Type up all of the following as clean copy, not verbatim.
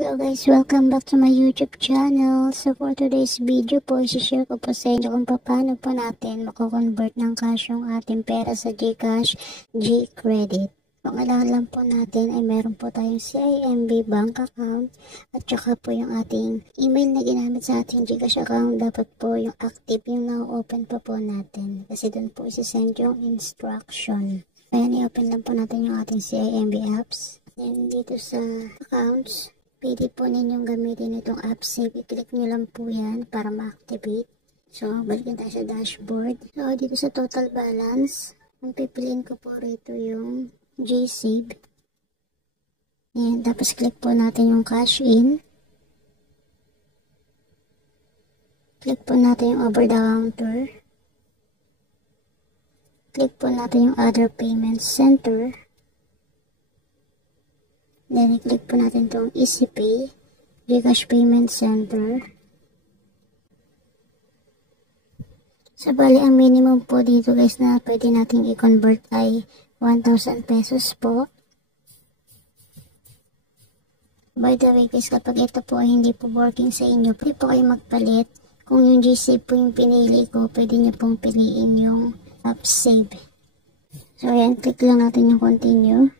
Hello guys, welcome back to my YouTube channel. So for today's video po, isi-share ko po sa inyo kung paano po natin mako-convert ng cash yung ating pera sa GCash, G-Credit. Kung kailangan lang po natin ay meron po tayong CIMB bank account at saka po yung ating email na ginamit sa ating GCash account. Dapat po yung active, yung na-open pa po natin kasi doon po isi-send yung instruction. Ayan, i-open lang po natin yung ating CIMB apps. Then dito sa accounts, pwede po ninyong gamitin itong app save. I-click nyo lang po yan para ma-activate. So, balikin tayo sa dashboard. So, dito sa total balance, ang pipiliin ko po rito yung G-Save. Ayan, tapos click po natin yung cash in. Click po natin yung over the counter. Click po natin yung other payment center. Then, i-click po natin itong EasyPay, GCash Payment Center. So, bali, ang minimum po dito guys na pwede nating i-convert ay 1,000 pesos po. By the way guys, kapag ito po ay hindi po working sa inyo, pwede po kayo magpalit. Kung yung G-Save po yung pinili ko, pwede nyo pong piliin yung App Save. So, ayan, click lang natin yung Continue.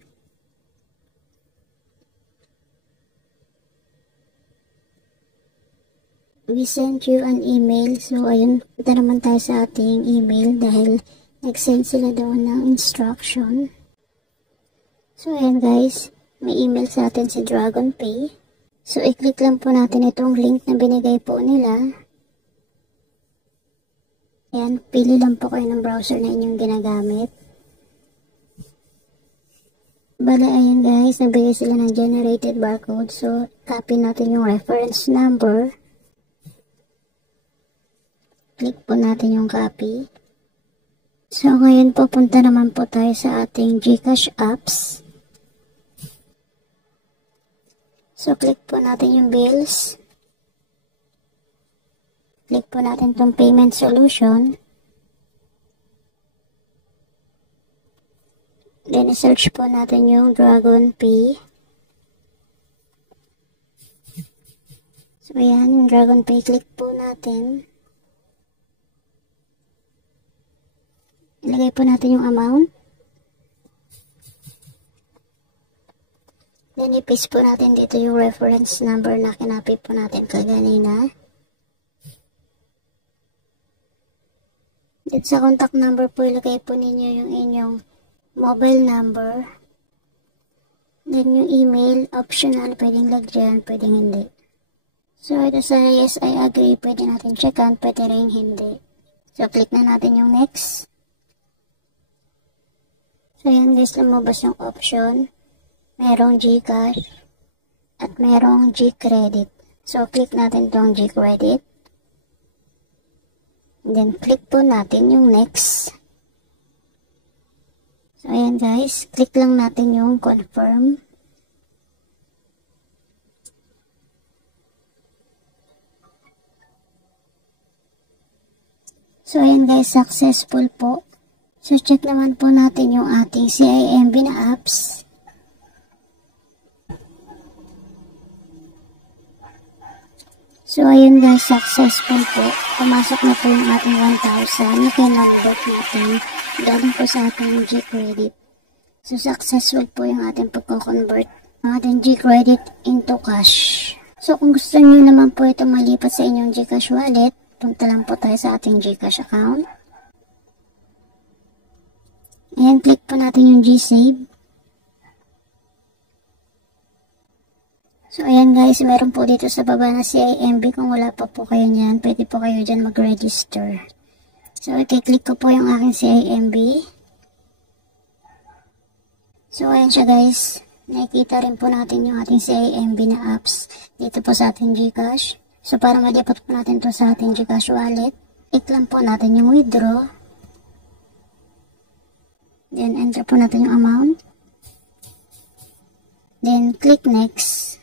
We sent you an email. So, ayun, punta naman tayo sa ating email dahil nag-send sila doon ng instruction. So, ayan guys, may email sa atin si DragonPay. So, i-click lang po natin itong link na binigay po nila. Ayan, pili lang po kayo ng browser na inyong ginagamit. Bale, ayan guys, nabigay sila ng generated barcode. So, copy natin yung reference number. Click po natin yung copy. So, ngayon pupunta naman po tayo sa ating GCash apps. So, click po natin yung bills. Click po natin itong payment solution. Then, search po natin yung DragonPay. So, ayan, yung DragonPay, click po natin. Ilagay po natin yung amount. Then, i-paste po natin dito yung reference number na kinapit po natin kaganina. Then, sa contact number po, ilagay po ninyo yung inyong mobile number. Then, yung email, optional, pwedeng lagyan, pwedeng hindi. So, ito sa yes, I agree, pwede natin checkan, pwede rin hindi. So, click na natin yung next. So, yan guys, lumabas yung option. Merong GCash at merong G-Credit. So, click natin itong G-Credit. Then, click po natin yung next. So, ayan guys, click lang natin yung confirm. So, ayan guys, successful po. So, check naman po natin yung ating CIMB na apps. So, ayun guys, successful po. Pumasok na po yung ating 1,000 na kinonvert natin galing po sa ating G-Credit. So, successful po yung ating pagko-convert ng ating G-Credit into cash. So, kung gusto nyo naman po ito malipat sa inyong GCash wallet, punta lang po tayo sa ating GCash account. Ayan, click po natin yung G-Save. So, ayan guys, meron po dito sa baba na CIMB. Kung wala pa po kayo niyan, pwede po kayo dyan mag-register. So, i-click ko po yung aking CIMB. So, ayan siya guys. Nakikita rin po natin yung ating CIMB na apps dito po sa ating GCash. So, para malipat po natin to sa ating GCash wallet, click lang po natin yung withdraw. Then, enter po natin yung amount. Then, click next.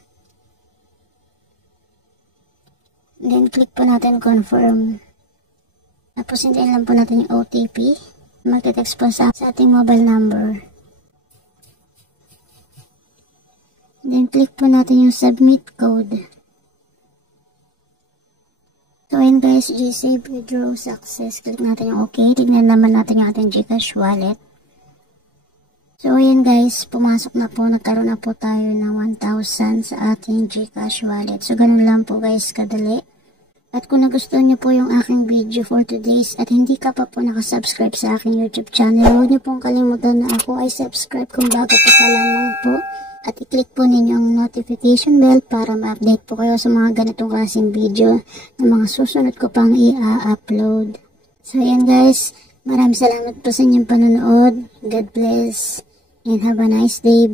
Then, click po natin confirm. Tapos, hintayin lang po natin yung OTP. Magte-text po sa ating mobile number. Then, click po natin yung submit code. So, ayan guys, GSave withdraw success. Click natin yung okay. Tignan naman natin yung ating GCash wallet. So, ayan guys, pumasok na po. Nagkaroon na po tayo ng 1,000 sa ating GCash wallet. So, ganun lang po guys, kadali. At kung nagustuhan niyo po yung aking video for today's at hindi ka pa po nakasubscribe sa aking YouTube channel, huwag niyo pong kalimutan na ako ay subscribe kung bago po pa lamang po. At i-click po ninyo ang notification bell para ma-update po kayo sa mga ganitong klaseng video na mga susunod ko pang i-upload. So, ayan guys. Maraming salamat po sa inyong panonood. God bless and have a nice day.